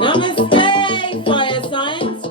Namaste, fire signs.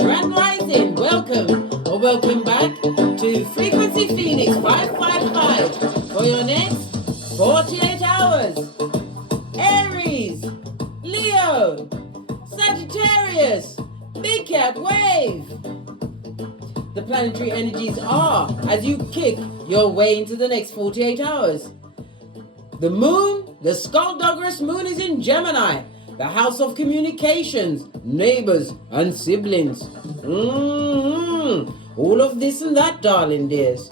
Grand rising. Welcome or welcome back to Frequency Phoenix 555 for your next 48 hours. Aries, Leo, Sagittarius, Big Cat Wave. The planetary energies are as you kick your way into the next 48 hours. The moon, the skullduggerous moon, is in Gemini, the house of communications, neighbors, and siblings. All of this and that, darling dears.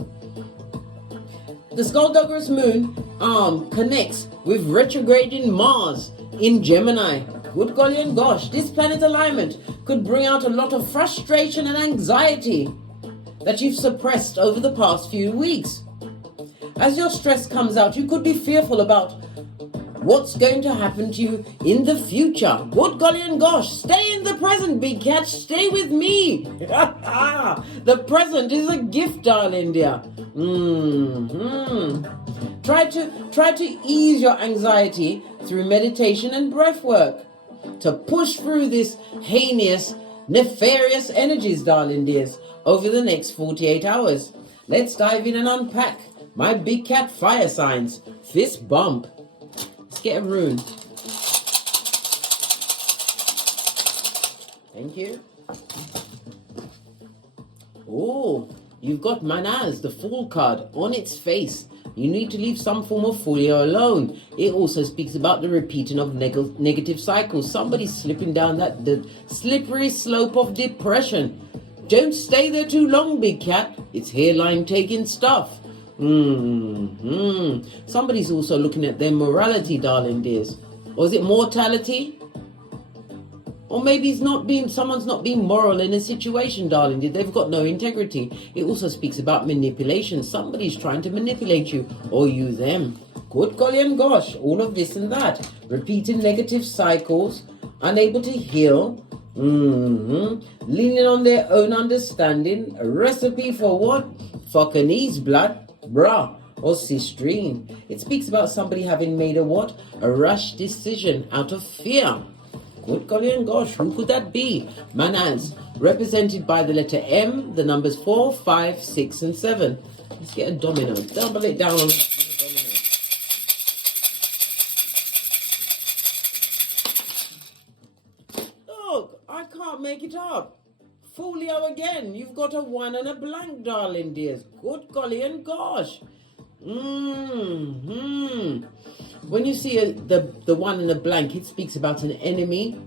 The skullduggerous moon connects with retrograding Mars in Gemini. Good golly and gosh, this planet alignment could bring out a lot of frustration and anxiety that you've suppressed over the past few weeks. As your stress comes out, you could be fearful about what's going to happen to you in the future. Good golly and gosh, stay in the present, big cat. Stay with me. The present is a gift, darling dear. Try to ease your anxiety through meditation and breath work to push through this heinous, nefarious energies, darling dears, over the next 48 hours. Let's dive in and unpack my big cat fire signs. Fist bump. Let's get a rune. Thank you. Oh, you've got Manaz, the Fool card, on its face. You need to leave some form of FOOLIO alone. It also speaks about the repeating of negative cycles. Somebody's slipping down the slippery slope of depression. Don't stay there too long, big cat. It's hairline taking stuff. Somebody's also looking at their morality, darling dears. Or is it mortality? Or maybe someone's not being moral in a situation, darling dear. They've got no integrity. It also speaks about manipulation. Somebody's trying to manipulate you, or you them. Good golly and gosh, all of this and that. Repeating negative cycles, unable to heal, leaning on their own understanding. A recipe for what? Fuckanese blood. Bra or cistrine. It speaks about somebody having made a what? A rash decision out of fear. Good golly and gosh, who could that be? Manaz, represented by the letter M, the numbers 4, 5, 6, and 7. Let's get a domino. Double it down on the domino. Look, I can't make it up. FOOLIO again. You've got a 1 and a blank, darling dears. Good golly and gosh. When you see the 1 and a blank, it speaks about an enemy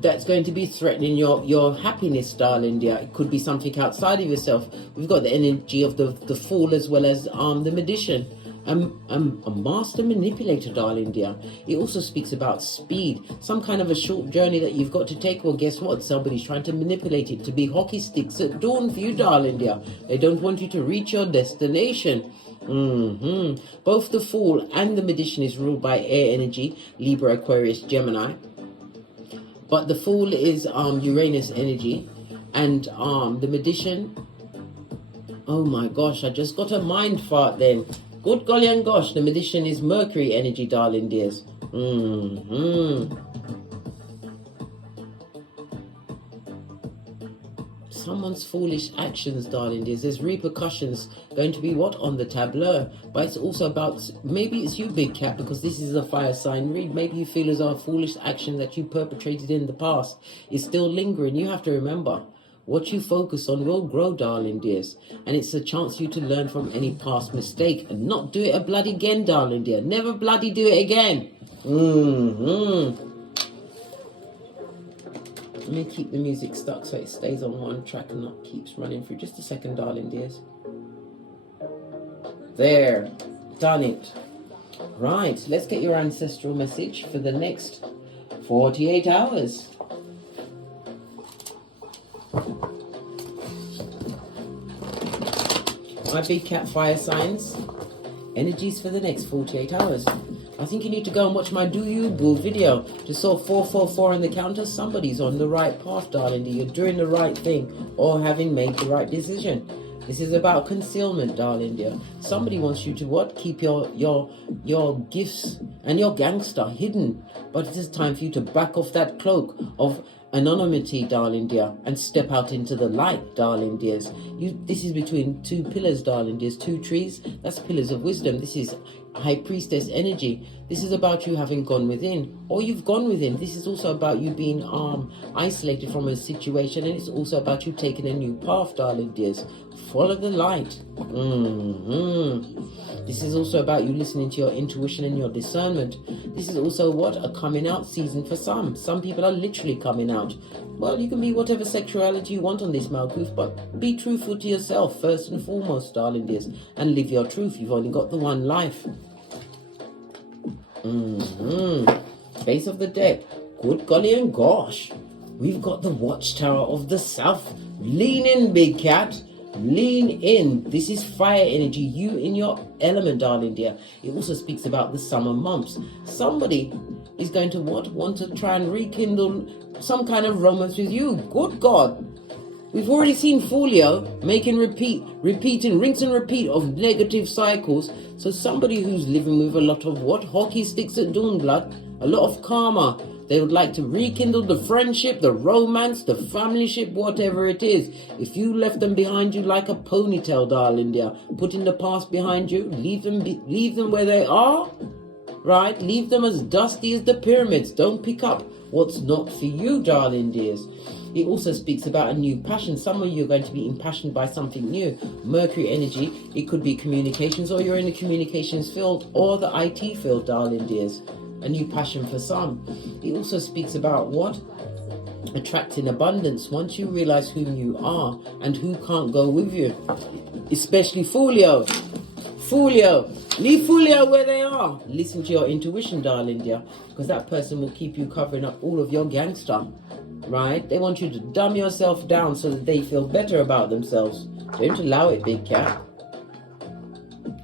that's going to be threatening your happiness, darling dear. It could be something outside of yourself. We've got the energy of the Fool as well as the Magician. A master manipulator, darling dear. It also speaks about speed, some kind of a short journey that you've got to take. Well, guess what? Somebody's trying to manipulate it to be hockey sticks at dawn for you, darling dear. They don't want you to reach your destination. Both the Fool and the Magician is ruled by air energy, Libra, Aquarius, Gemini. But the Fool is Uranus energy, and the Magician, oh my gosh, I just got a mind fart then. Good golly and gosh, the Magician is Mercury energy, darling dears. Someone's foolish actions, darling dears. There's repercussions going to be what on the tableau. But it's also about, maybe it's you, big cat, because this is a fire sign read. Maybe you feel as though a foolish action that you perpetrated in the past is still lingering. You have to remember, what you focus on will grow, darling dears. And it's a chance for you to learn from any past mistake and not do it a bloody again, darling dear. Never bloody do it again. Let me keep the music stuck so it stays on one track and not keeps running through. Just a second, darling dears. There. Done it. Right. Let's get your ancestral message for the next 48 hours. My big cat fire signs, energies for the next 48 hours. I think you need to go and watch my Do You Boo video. Just saw 444 on the counter. Somebody's on the right path, darling. You're doing the right thing or having made the right decision. This is about concealment, darling dear. Somebody wants you to what? Keep your gifts and you're gangster, hidden. But it is time for you to back off that cloak of anonymity, darling dear, and step out into the light, darling dears. This is between two pillars, darling dears, two trees. That's pillars of wisdom. This is High Priestess energy. This is about you having gone within, or you've gone within. This is also about you being isolated from a situation, and it's also about you taking a new path, darling dears. Follow the light. This is also about you listening to your intuition and your discernment. This is also what? A coming out season for some. Some people are literally coming out. Well, you can be whatever sexuality you want on this Malkuth, but be truthful to yourself first and foremost, darling dears, and live your truth. You've only got the one life. Face of the deck. Good golly and gosh. We've got the Watchtower of the South. Lean in, big cat. Lean in. This is fire energy. You in your element, darling dear. It also speaks about the summer months. Somebody is going to want to try and rekindle some kind of romance with you. Good God. We've already seen FOOLIO making repeating rinse and repeat of negative cycles. So somebody who's living with a lot of what? Hockey sticks at dawn blood. A lot of karma. They would like to rekindle the friendship, the romance, the familyship, whatever it is. If you left them behind you like a ponytail, darling dear, putting the past behind you, leave them where they are, right? Leave them as dusty as the pyramids. Don't pick up what's not for you, darling dears. It also speaks about a new passion. Some of you are going to be impassioned by something new. Mercury energy, it could be communications, or you're in the communications field or the IT field, darling dears. A new passion for some. It also speaks about what? Attracting abundance. Once you realize whom you are and who can't go with you. Especially FOOLIO. FOOLIO. Leave FOOLIO where they are. Listen to your intuition, darling dear, because that person will keep you covering up all of your gangster. Right? They want you to dumb yourself down so that they feel better about themselves. Don't allow it, big cat.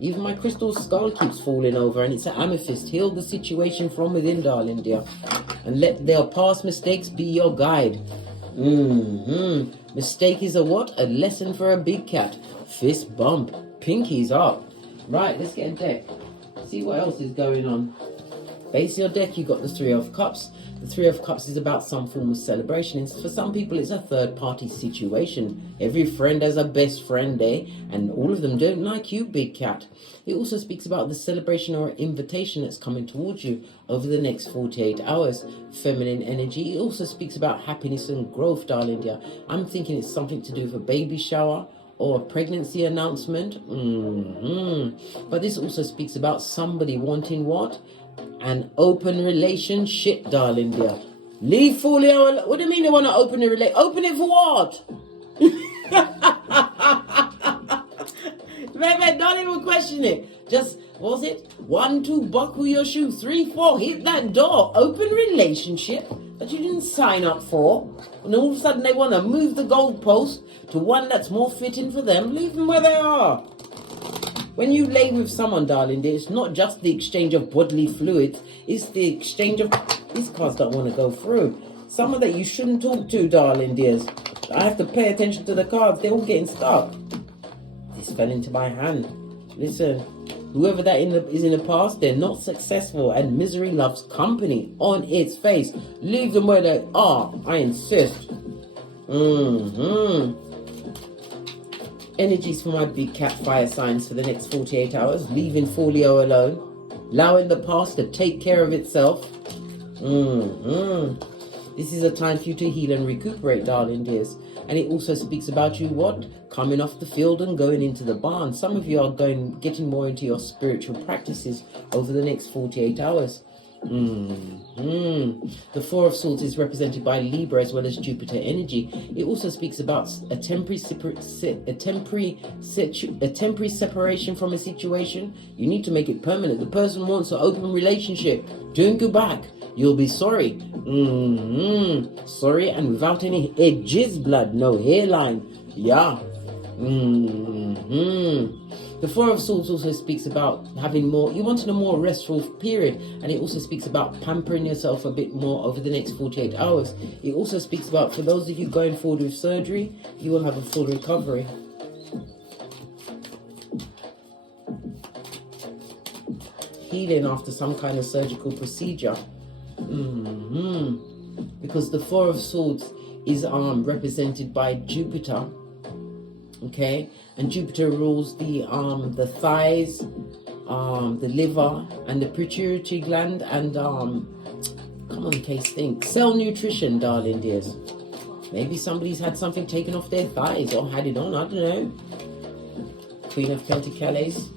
Even my crystal skull keeps falling over, and it's an amethyst. Heal the situation from within, darling dear, and let their past mistakes be your guide. Mistake is a what? A lesson for a big cat. Fist bump. Pinkies up. Right, let's get a deck. See what else is going on. Base your deck, you got the Three of Cups. The Three of Cups is about some form of celebration. And for some people, it's a third-party situation. Every friend has a best friend, eh? And all of them don't like you, big cat. It also speaks about the celebration or invitation that's coming towards you over the next 48 hours. Feminine energy. It also speaks about happiness and growth, darling dear. I'm thinking it's something to do with a baby shower or a pregnancy announcement. But this also speaks about somebody wanting what? An open relationship, darling dear. Leave FOOLIO alone. What do you mean they want to open a relationship? Open it for what? Baby, don't even question it. Just, what was it? 1, 2, buckle your shoe. 3, 4, hit that door. Open relationship that you didn't sign up for. And all of a sudden they want to move the goalpost to one that's more fitting for them. Leave them where they are. When you lay with someone, darling, it's not just the exchange of bodily fluids, it's the exchange of... These cards don't want to go through. Someone that you shouldn't talk to, darling dears. I have to pay attention to the cards. They're all getting stuck. This fell into my hand. Listen, whoever that is in the past, they're not successful, and misery loves company on its face. Leave them where they are. I insist. Energies for my big cat fire signs for the next 48 hours. Leaving FOOLIO alone. Allowing the past to take care of itself. This is a time for you to heal and recuperate, darling dears. And it also speaks about you what? Coming off the field and going into the barn. Some of you are getting more into your spiritual practices over the next 48 hours. The Four of Swords is represented by Libra as well as Jupiter energy. It also speaks about a temporary separation from a situation. You need to make it permanent. The person wants an open relationship. Don't go back. You'll be sorry. Sorry, and without any edges, blood, no hairline. Yeah. The Four of Swords also speaks about having more, you want a more restful period, and it also speaks about pampering yourself a bit more over the next 48 hours. It also speaks about, for those of you going forward with surgery, you will have a full recovery. healing after some kind of surgical procedure. Because the Four of Swords is represented by Jupiter. Okay, and Jupiter rules the thighs, the liver, and the pituitary gland, and come on, case think, cell nutrition, darling dears. Maybe somebody's had something taken off their thighs or had it on, I don't know. Queen of Pentacles,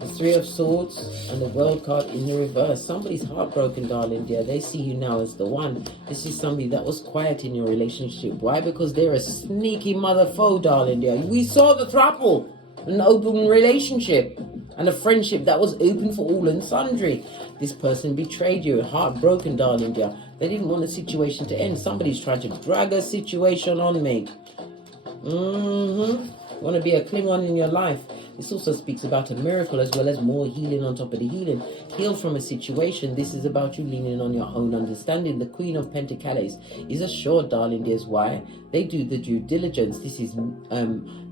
the Three of Swords, and the World card in the reverse. Somebody's heartbroken, darling dear. They see you now as the one. This is somebody that was quiet in your relationship. Why? Because they're a sneaky mother foe, darling dear. We saw the throuple, an open relationship, and a friendship that was open for all and sundry. This person betrayed you, heartbroken, darling dear. They didn't want the situation to end. Somebody's trying to drag a situation on me. Want to be a Klingon in your life. This also speaks about a miracle as well as more healing on top of the healing. Heal from a situation. This is about you leaning on your own understanding. The Queen of Pentacles is assured, darling dears. Why? They do the due diligence. This is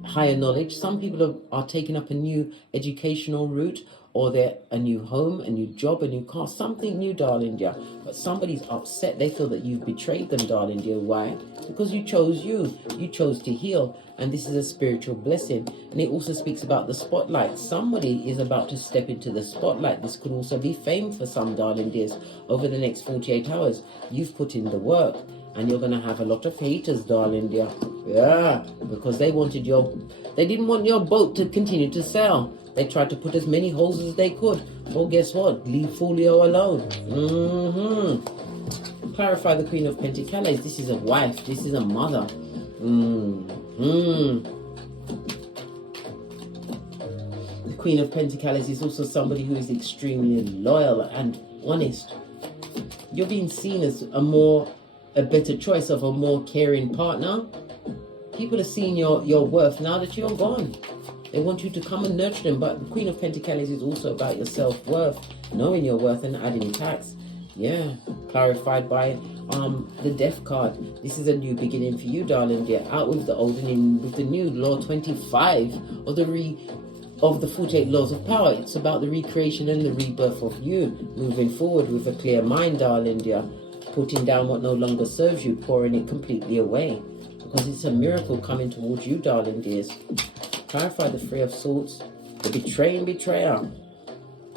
higher knowledge. Some people are taking up a new educational route, or they're a new home, a new job, a new car, something new, darling dear. But somebody's upset. They feel that you've betrayed them, darling dear. Why? Because you chose you. You chose to heal. And this is a spiritual blessing. And it also speaks about the spotlight. Somebody is about to step into the spotlight. This could also be fame for some, darling dears. Over the next 48 hours, you've put in the work. And you're going to have a lot of haters, darling dear. Yeah, because they didn't want your boat to continue to sail. They tried to put as many holes as they could. Well, guess what? Leave FOOLIO alone. Clarify the Queen of Pentacles. This is a wife. This is a mother. The Queen of Pentacles is also somebody who is extremely loyal and honest. You're being seen as a better choice of a more caring partner. People are seeing your worth now that you're gone. They want you to come and nurture them. But the Queen of Pentacles is also about your self-worth, knowing your worth and adding tax. Yeah, clarified by the Death card. This is a new beginning for you, darling dear. Out with the old and in with the new. Law 25 of the 48 laws of power. It's about the recreation and the rebirth of you, moving forward with a clear mind, darling dear. Putting down what no longer serves you, pouring it completely away, because it's a miracle coming towards you, darling dears. Clarify the Three of Swords, the betraying betrayer.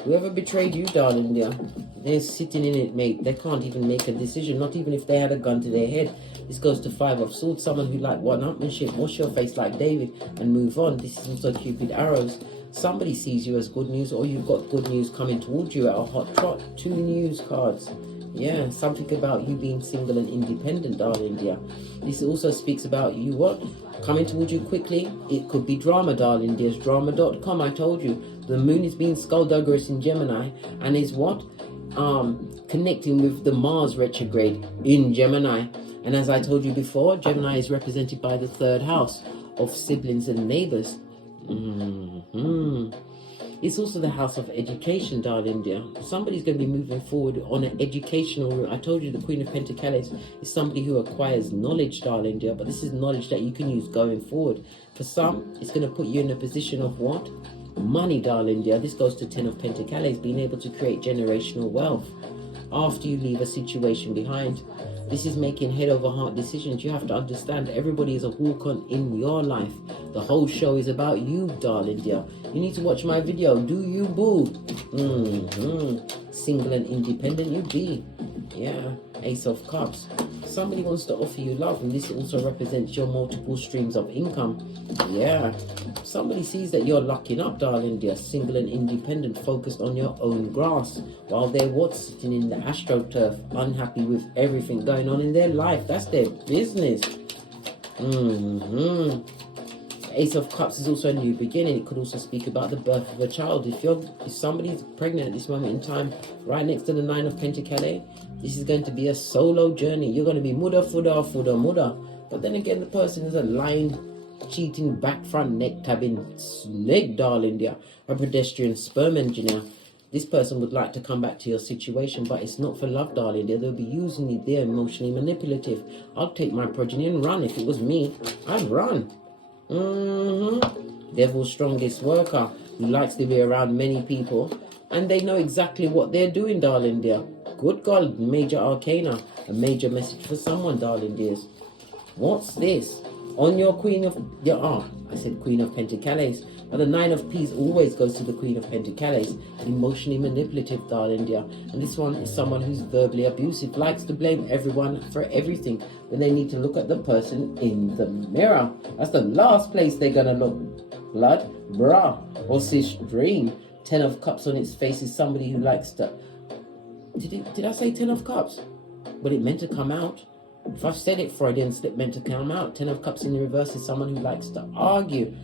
Whoever betrayed you, darling dear, they're sitting in it, mate. They can't even make a decision, not even if they had a gun to their head. This goes to Five of Swords, someone who like one-upmanship, wash your face like David and move on. This is also Cupid arrows. Somebody sees you as good news, or you've got good news coming towards you at a hot trot. 2 news cards. Yeah, something about you being single and independent, darling dear. This also speaks about you coming towards you quickly. It could be drama, darling dears. Drama.com, I told you. The moon is being skullduggerous in Gemini and is connecting with the Mars retrograde in Gemini. And as I told you before, Gemini is represented by the 3rd house of siblings and neighbors. It's also the house of education, darling dear. Somebody's going to be moving forward on an educational route. I told you the Queen of Pentacles is somebody who acquires knowledge, darling dear. But this is knowledge that you can use going forward. For some, it's going to put you in a position of what? Money, darling dear. This goes to 10 of Pentacles, being able to create generational wealth after you leave a situation behind. This is making head over heart decisions. You have to understand everybody is a walk-on in your life. The whole show is about you, darling dear. You need to watch my video. Do you, boo? Single and independent you be. Yeah, Ace of Cups. Somebody wants to offer you love, and this also represents your multiple streams of income. Yeah, somebody sees that you're lucking up, darling dear. Single and independent, focused on your own grass, while they're sitting in the astroturf, unhappy with everything going on in their life. That's their business. Ace of Cups is also a new beginning. It could also speak about the birth of a child. If somebody's pregnant at this moment in time, right next to the 9 of Pentacles, this is going to be a solo journey. You're going to be mudda, fudda, fudda, mudda. But then again, the person is a lying, cheating, back, front, neck, tabbing snake, darling dear. A pedestrian sperm engineer. This person would like to come back to your situation, but it's not for love, darling dear. They'll be using you. They're emotionally manipulative. I'll take my progeny and run. If it was me, I'd run. Devil's strongest worker, who likes to be around many people and they know exactly what they're doing, darling dear. Good God, major arcana, a major message for someone, darling dears. What's this? On your Queen of... I said Queen of Pentacles. But the Nine of Peas always goes to the Queen of Pentacles. Emotionally manipulative, darling dear. And this one is someone who's verbally abusive. Likes to blame everyone for everything when they need to look at the person in the mirror. That's the last place they're going to look. Blood, bra, or sis dream. 10 of Cups on its face is somebody who likes to... Did I say 10 of Cups? But it meant to come out. If I've said it, Freudian slip meant to come out. 10 of Cups in the reverse is someone who likes to argue.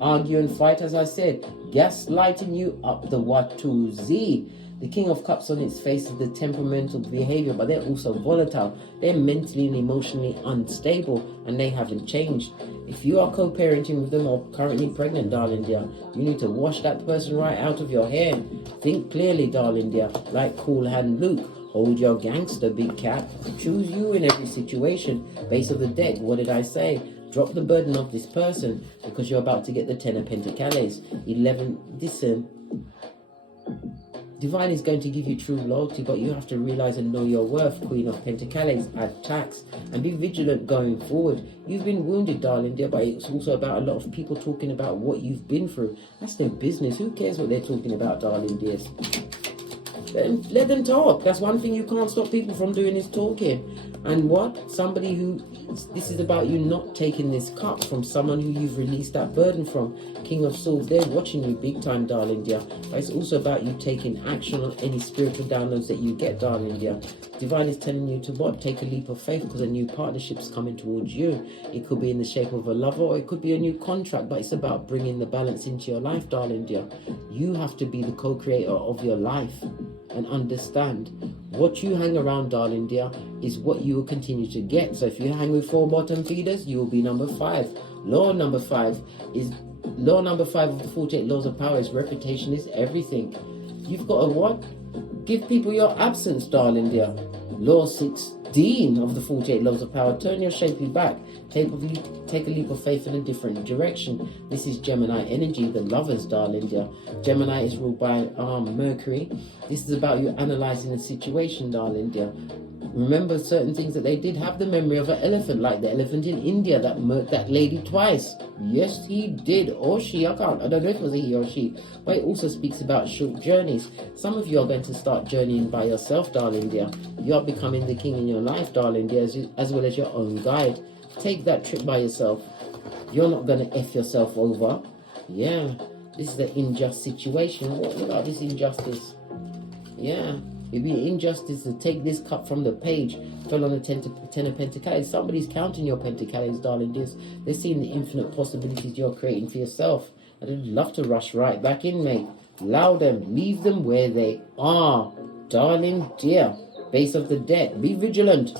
Argue and fight, as I said. Gaslighting you up the Watuzi. The King of Cups on its face is the temperamental behavior, but they're also volatile. They're mentally and emotionally unstable, and they haven't changed. If you are co-parenting with them or currently pregnant, darling dear, you need to wash that person right out of your hair. Think clearly, darling dear, like Cool Hand Luke. Hold your gangster, big cat. Choose you in every situation. Base of the deck, what did I say? Drop the burden of this person because you're about to get the 10 of Pentacles. 11, listen. Divine is going to give you true loyalty, but you have to realize and know your worth. Queen of Pentacles, attacks, and be vigilant going forward. You've been wounded, darling dear, but it's also about a lot of people talking about what you've been through. That's their business. Who cares what they're talking about, darling dears? Let them talk. That's one thing you can't stop people from doing is talking. And what? Somebody who... This is about you not taking this cup from someone who you've released that burden from. King of Swords, they're watching you big time, darling dear. But it's also about you taking action on any spiritual downloads that you get, darling dear. Divine is telling you to what? Take a leap of faith because a new partnership's coming towards you. It could be in the shape of a lover or it could be a new contract, but it's about bringing the balance into your life, darling dear. You have to be the co-creator of your life and understand what you hang around, darling dear, is what you will continue to get. So if you hang with 4 bottom feeders, you will be number 5. Law number 5 of the 48 laws of power is reputation is everything. You've got to what? Give people your absence, darling dear. Law 16 of the 48 laws of power. Turn your shapely back. Take a leap of faith in a different direction. This is Gemini energy, the lovers, darling dear. Gemini is ruled by Mercury. This is about you analyzing a situation, darling dear. Remember certain things that they did have the memory of an elephant, like the elephant in India that murked that lady twice. Yes, he did. Or she, I don't know if it was a he or she. But it also speaks about short journeys. Some of you are going to start journeying by yourself, darling dear. You are becoming the king in your life, darling dear, as well as your own guide. Take that trip by yourself. You're not going to F yourself over. Yeah, this is an unjust situation. What about this injustice? Yeah. It'd be injustice to take this cup from the page. Fell on the 10 of Pentacles. Somebody's counting your Pentacles, darling dears. They're seeing the infinite possibilities you're creating for yourself. And they'd love to rush right back in, mate. Allow them. Leave them where they are. Darling dear. Base of the deck. Be vigilant.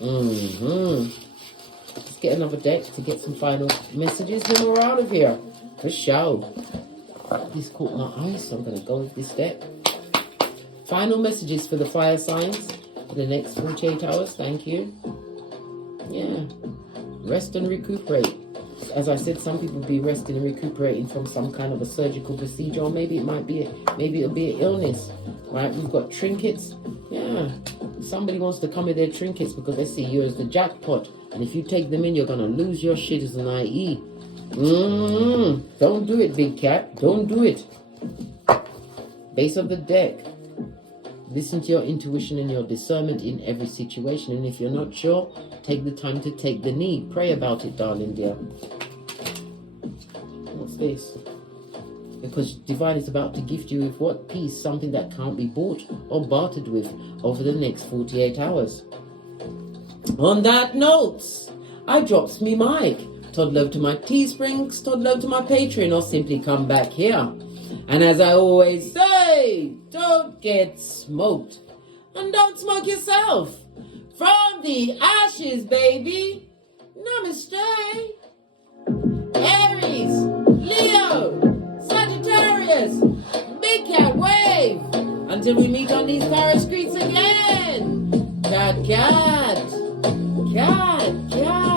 Let's get another deck to get some final messages. Then we're out of here. For sure. This caught my eye, so I'm going to go with this deck. Final messages for the fire signs for the next 48 hours. Thank you. Yeah. Rest and recuperate. As I said, some people will be resting and recuperating from some kind of a surgical procedure, or maybe it'll be an illness. Right? We've got trinkets. Yeah. Somebody wants to come with their trinkets because they see you as the jackpot. And if you take them in, you're going to lose your shit as an IE. Don't do it, big cat. Don't do it. Base of the deck. Listen to your intuition and your discernment in every situation. And if you're not sure, take the time to take the knee. Pray about it, darling dear. What's this? Because Divine is about to gift you with what? Peace. Something that can't be bought or bartered with over the next 48 hours. On that note, I drops me mic. Toddle over to my Teesprings, toddle over to my Patreon, or simply come back here. And as I always say, don't get smoked. And don't smoke yourself. From the ashes, baby. Namaste. Aries, Leo, Sagittarius, Big Cat Wave. Until we meet on these Paris streets again. Cat, cat. Cat, cat.